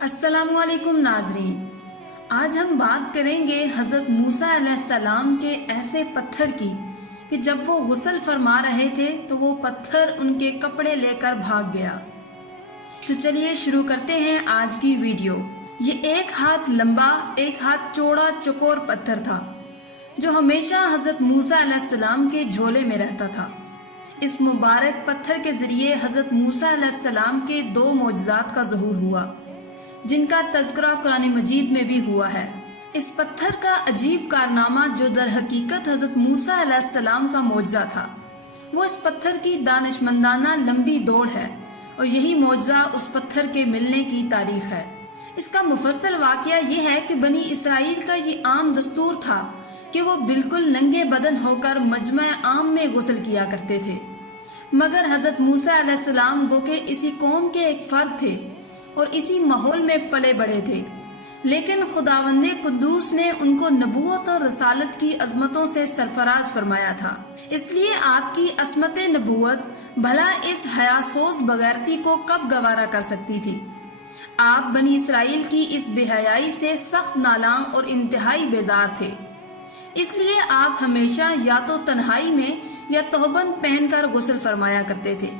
अस्सलामु अलैकुम नाजरीन, आज हम बात करेंगे हज़रत मूसा अलैहिस्सलाम के ऐसे पत्थर की कि जब वो गुस्ल फरमा रहे थे तो वो पत्थर उनके कपड़े लेकर भाग गया। तो चलिए शुरू करते हैं आज की वीडियो। ये एक हाथ लंबा एक हाथ चौड़ा चौकोर पत्थर था जो हमेशा हज़रत मूसा अलैहिस्सलाम के झोले में रहता था। इस मुबारक पत्थर के जरिए हज़रत मूसा अलैहिस्सलाम के दो मौजज़ात का ज़हूर हुआ जिनका तज़किरा कुरान मजीद में भी हुआ है। इस पत्थर का अजीब कारनामा जो दर हकीकत हज़रत मूसा अलैहिस्सलाम का मौजज़ा था, वो इस पत्थर की दानिशमंदाना लंबी दौड़ है और यही मौजज़ा उस पत्थर के मिलने की तारीख है। इसका मुफस्सल वाक़या ये है कि बनी इसराइल का ये आम दस्तूर था कि वो बिल्कुल नंगे बदन होकर मजमा आम में गुस्ल किया करते थे, मगर हज़रत मूसा अलैहिस्सलाम गो के इसी कौम के एक फर्द थे और इसी माहौल में पले बढ़े थे, लेकिन खुदावंदे कुद्दूस ने उनको नबूवत और रसालत की अजमतों से सरफराज फरमाया था। इसलिए आपकी असमत नबूवत भला इस हयासोस बगैरती को कब गवारा कर सकती थी। आप बनी इसराइल की इस बेहयाई से सख्त नालां और इंतहाई बेजार थे। इसलिए आप हमेशा या तो तन्हाई में या तोहबंद पहनकर गुस्ल फरमाया करते थे।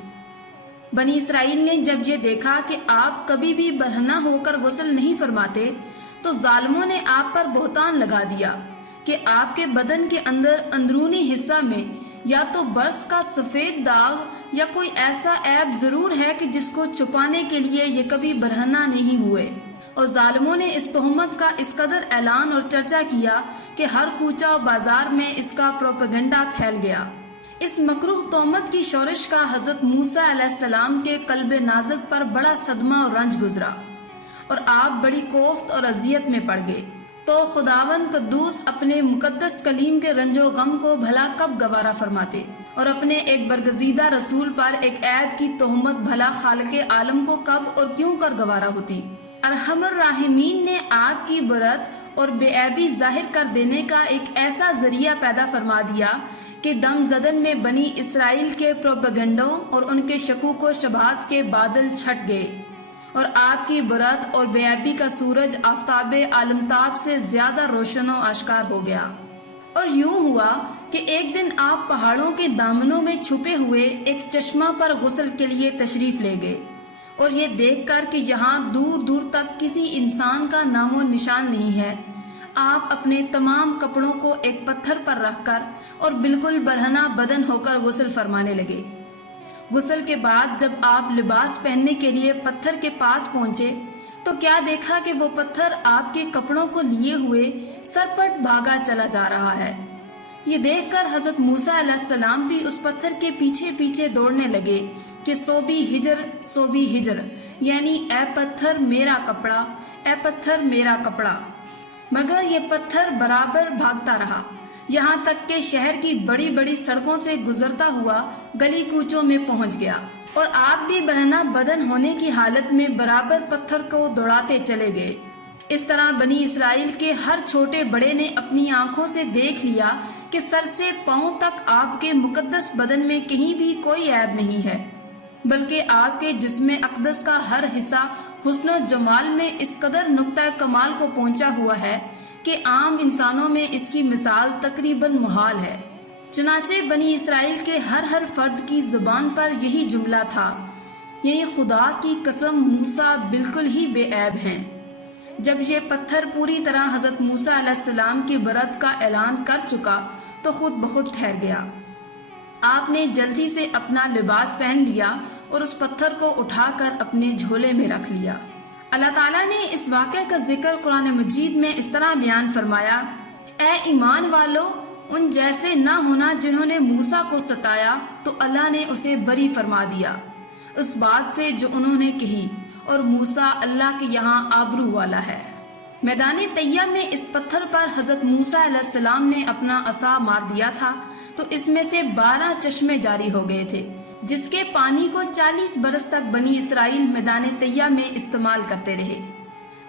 बनी इसराइल ने जब ये देखा कि आप कभी भी बरहना होकर गुस्ल नहीं फरमाते तो जालिमों ने आप पर बोहतान लगा दिया कि आपके बदन के अंदर अंदरूनी हिस्सा में या तो बर्स का सफेद दाग या कोई ऐसा ऐब जरूर है कि जिसको छुपाने के लिए ये कभी बरहना नहीं हुए। और जालिमों ने इस तोहमत का इस कदर ऐलान और चर्चा किया कि हर कूचा और बाजार में इसका प्रोपेगेंडा फैल गया। इस मकरूह तोहमत की शोरिश का हज़रत मूसा अलैहिस्सलाम के कल्बे नाजुक पर बड़ा सदमा और रंज गुजरा और आप बड़ी कोफ्त और अजियत में पड़ गए। तो खुदावंद कुद्दूस अपने मुकद्दस कलीम के रंजो गम को भला कब गवारा फरमाते और अपने एक बरगजीदा रसूल पर एक ऐब की तोहमत भला खालिके आलम को कब और क्यों कर गवारा होती। अरहमुर राहिमीन ने आपकी बुरत और बेऐबी जाहिर कर देने का एक ऐसा जरिया पैदा फरमा दिया कि दम जदन में बनी इसराइल के प्रोपेगेंडों और उनके शकूक व शबहात के बादल छट गए और आपकी बुरात और बेऐबी का सूरज आफ्ताब आलमताब से ज्यादा रोशन और आश्कार हो गया। और यूं हुआ कि एक दिन आप पहाड़ों के दामनों में छुपे हुए एक चश्मा पर गुस्ल के लिए तशरीफ ले गए और ये देखकर कि यहाँ दूर दूर तक किसी इंसान का नामो निशान नहीं है, आप अपने तमाम कपड़ों को एक पत्थर पर रखकर और बिल्कुल बरहना बदन होकर गुस्ल फरमाने लगे। गुस्ल के बाद जब आप लिबास पहनने के लिए पत्थर के पास पहुंचे तो क्या देखा कि वो पत्थर आपके कपड़ों को लिए हुए सरपट भागा चला जा रहा है। ये देखकर हज़रत मूसा अलैहिस्सलाम भी उस पत्थर के पीछे पीछे दौड़ने लगे कि सोबी हिजर, यानी ए पत्थर मेरा कपड़ा, ए पत्थर मेरा कपड़ा। मगर ये पत्थर बराबर भागता रहा, यहाँ तक के शहर की बड़ी बड़ी सड़कों से गुजरता हुआ गली कूचों में पहुँच गया और आप भी बरहना बदन होने की हालत में बराबर पत्थर को दौड़ाते चले गए। इस तरह बनी इसराइल के हर छोटे बड़े ने अपनी आंखों से देख लिया कि सर से पांव तक आपके मुकद्दस बदन में कहीं भी कोई ऐब नहीं है, बल्कि आपके जिस्म अक़दस का हर हिस्सा हुस्न जमाल में इस कदर नुक्ता कमाल को पहुंचा हुआ है कि आम इंसानों में इसकी मिसाल तकरीबन मुहाल है। चुनाचे बनी इसराइल के हर फर्द की जुबान पर यही जुमला था, यानी खुदा की कसम मूसा बिल्कुल ही बेऐब हैं। जब ये पत्थर पूरी तरह हज़रत मूसा अलैहिस्सलाम की बरत का ऐलान कर चुका तो खुद बहुत ठहर गया। आपने जल्दी से अपना लिबास पहन लिया और उस पत्थर को उठाकर अपने झोले में रख लिया। अल्लाह ताला ने इस वाक़े का जिक्र कुरान मजीद में इस तरह बयान फरमाया, ए ईमान वालों, उन जैसे ना होना जिन्होंने मूसा को सताया तो अल्लाह ने उसे बरी फरमा दिया उस बात से जो उन्होंने कही, और मूसा अल्लाह के यहाँ आबरू वाला है। मैदान तैय्या में इस पत्थर पर हज़रत मूसा अलैहिस्सलाम ने अपना असा मार दिया था तो इसमें से 12 चश्मे जारी हो गए थे, जिसके पानी को 40 बरस तक बनी इसराइल मैदान तैय्या में इस्तेमाल करते रहे।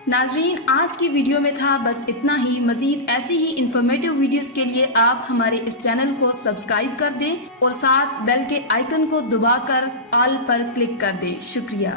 नाजरीन, आज की वीडियो में था बस इतना ही। मजीद ऐसी ही इंफॉर्मेटिव वीडियोस के लिए आप हमारे इस चैनल को सब्सक्राइब कर दें और साथ बेल के आइकन को दबाकर ऑल पर क्लिक कर दें। शुक्रिया।